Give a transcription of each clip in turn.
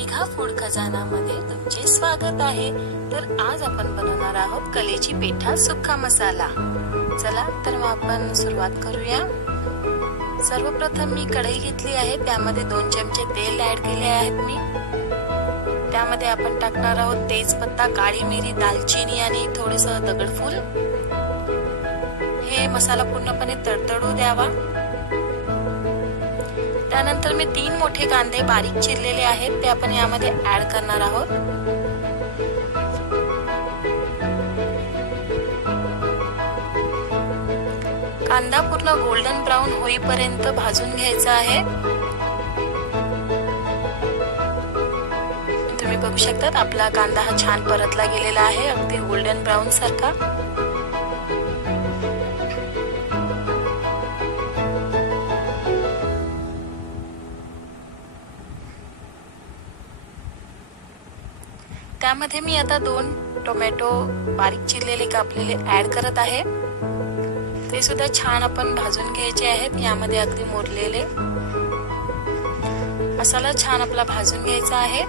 Megha food खजानामध्ये तुमचे स्वागत आहे। तर आज आपण बनवणार आहोत कलेची पेठा सुक्का मसाला। चला तर मग आपण सुरुवात करूया। सर्वप्रथम मी कढई घेतली आहे, त्यामध्ये 2 चमचे तेल ऍड केले आहेत मी। त्यामध्ये आपण टाकणार आहोत तेजपत्ता, काळी मिरी, दालचिनी आणि थोडेसं दगडफूल। हे मसाला पूर्णपणे तडतडू द्यावा। त्यानंतर मी 3 मोठे कांदे बारीक चिरलेले आहेत, ते आपण यामध्ये ऍड करणार आहोत। कांदा पूर्ण गोल्डन ब्राउन होईपर्यंत भाजून घ्यायचा आहे। तुम्ही बघू शकता आपला कांदा हा छान परतला गेलेला आहे, अगदी गोल्डन ब्राउन सारखा। त्यामध्ये मी आता 2 टोमॅटो बारीक चिरलेले कापलेले ऍड करत आहे। ते सुद्धा छान आपण भाजून घ्यायचे आहेत, यामध्ये अगदी मुरलेले। मसाला छान आपला भाजून घ्यायचा आहे।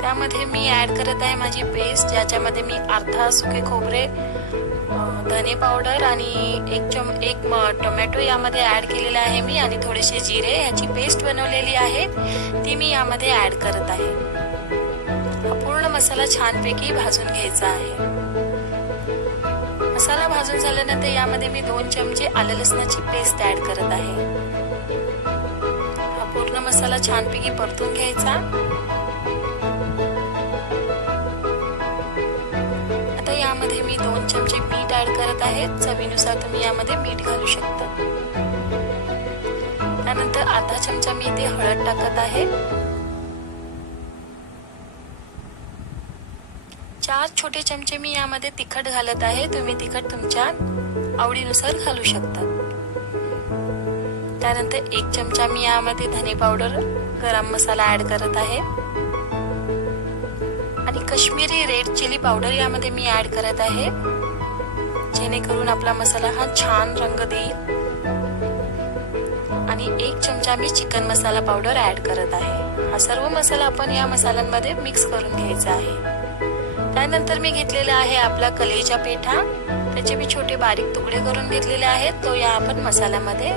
त्यामध्ये मी ऍड करत आहे माझी पेस्ट, ज्याच्यामध्ये मी अर्धा सुके खोबरे, धने पावडर आणि एक टोमॅटो यामध्ये ऍड केलेला आहे मी, आणि थोडेसे जिरे याची पेस्ट बनवलेली आहे, ती मी यामध्ये ऍड करत आहे। पूर्ण मसाला छानपैकी भाजून घ्यायचा आहे। मसाला भाजून झाल्यानंतर यामध्ये मी 2 चमचे आलं लसणाची पेस्ट ऍड करत आहे। हा पूर्ण मसाला छानपैकी परतून घ्यायचा। आता यामध्ये मी 2 चमचे मीठ ऍड करत आहे, चवीनुसार तुम्ही यामध्ये मीठ घालू शकता। त्यानंतर अर्धा चमचा मी इथे हळद टाकत आहे। 4 छोटे चमचे मी यामध्ये तिखट घालत आहे, तुम्ही तिखट तुमच्या आवडीनुसार घालू शकता। त्यानंतर 1 चमचा मी यामध्ये धने पावडर, गरम मसाला ऍड करत आहे, आणि काश्मीरी रेड चिली पावडर यामध्ये मी ऍड करत आहे, जेणेकरून आपला मसाला हा छान रंग देईल। आणि 1 चमचा मी चिकन मसाला पावडर ऍड करत आहे। हा सर्व मसाला आपण या मसाल्यांमध्ये मिक्स करून घ्यायचा आहे। त्यानंतर मी घेतलेला आहे आपला कलेचा पेठा, त्याचे मी छोटे बारीक तुकडे करून घेतलेले आहेत, तो या आपण मसाल्यामध्ये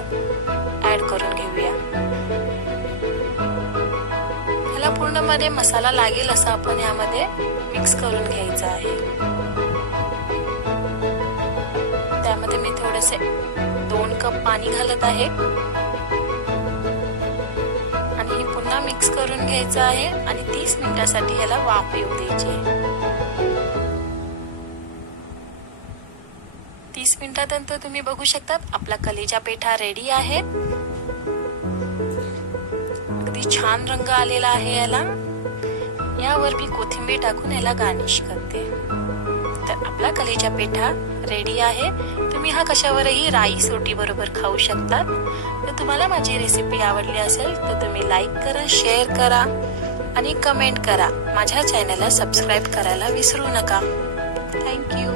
ऍड करून घेऊया। ह्याला पूर्ण मध्ये मसाला लागेल असं आपण यामध्ये मिक्स करून घ्यायचं आहे। त्यामध्ये मी थोडेसे 2 कप पाणी घालत आहे, आणि हे पुन्हा मिक्स करून घ्यायचं आहे, आणि 30 मिनिटांसाठी याला वाफ येऊ द्यायची आहे। 30 मिनिटांनंतर तुम्ही बघू शकता आपला कलेचा पेठा रेडी आहे। अगदी छान रंग आलेला आहे याला। यावर मी कोथिंबीर टाकून याला गार्निश करते। तर आपला कलेचा पेठा रेडी आहे। तुम्ही हा कशावरही राईस रोटी बरोबर खाऊ शकता। तर तुम्हाला माझी रेसिपी आवडली असेल तर तुम्ही लाईक करा, शेअर करा आणि कमेंट करा। माझ्या चॅनलला सबस्क्राईब करायला विसरू नका। थँक्यू।